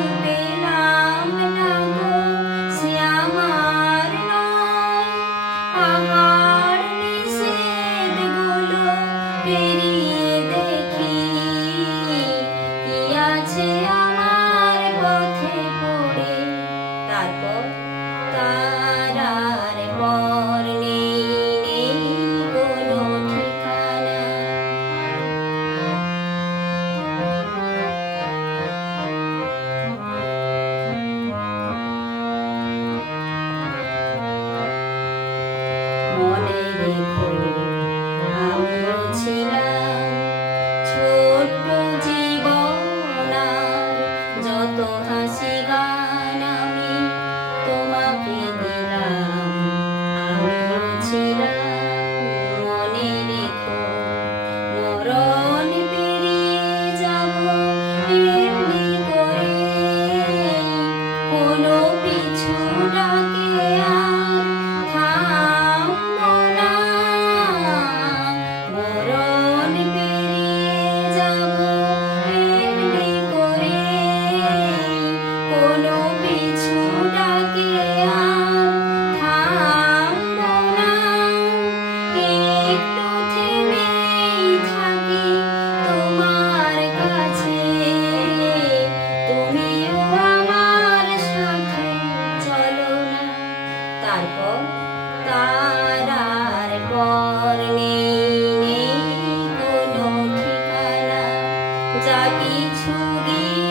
be Bye. 이 축이